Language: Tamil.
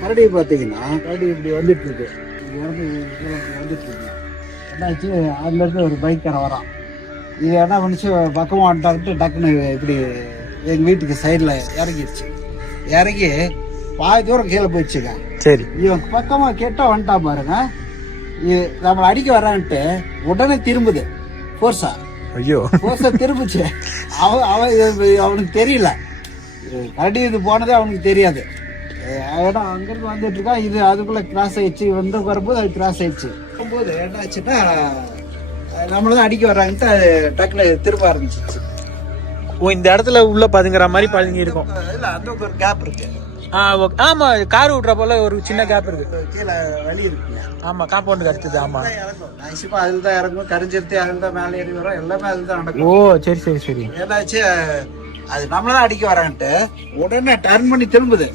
கரடி பார்த்தீங்கன்னா கரடி இப்படி வந்துட்டு இருக்கு, இது வந்துட்டு இருக்கு. என்னாச்சு, அதுல இருந்து ஒரு பைக்கரை வரான். இது என்ன பண்ணிச்சு, பக்கமாக வந்துட்டான்ட்டு டக்குன்னு இப்படி எங்கள் வீட்டுக்கு சைடில் இறங்கிடுச்சு. இறங்கி பாதி தூரம் கீழே போயிடுச்சுங்க. சரி, இவன் பக்கமாக கேட்டால் வந்துட்டான் பாருங்க. இது நம்மளை அடிக்க வரான்ட்டு உடனே திரும்புது ஃபோர்ஸா. ஐயோ, ஃபோர்ஸா திரும்பிச்சு. அவனுக்கு தெரியல கரடி இது போனதே அவனுக்கு தெரியாது. இடம் அங்கிருந்து வந்துட்டு இருக்கான். இது அதுக்குள்ள கிராஸ் ஆயிடுச்சு. வந்து வரும்போது அது கிராஸ் ஆயிடுச்சு. வரும்போது என்ன ஆச்சுன்னா, நம்மளதான் அடிக்க வர்றாங்கன்ட்டு அது டக்குல திரும்ப ஆரம்பிச்சிச்சு. இந்த இடத்துல உள்ள பதுங்குற மாதிரி பதுங்கி இருக்கும். இல்ல, அந்த ஒரு கேப் இருக்கு. ஆமா, கார் விட்டுற போல ஒரு சின்ன கேப் இருக்கு. கீழே வழி இருக்குங்க. ஆமா, காம்பவுண்டுக்கு அடுத்தது. ஆமா, மேக்சிமம் அதில் தான் இறங்கும். கரிஞ்சிருத்தி அதில் தான் மேலே ஏறி வரும். எல்லாமே அதில் தான் நடக்கும். ஓ, சரி சரி சரி. ஏதாச்சும் அது நம்மளதான் அடிக்க வரான்ட்டு உடனே டர்ன் பண்ணி திரும்புது.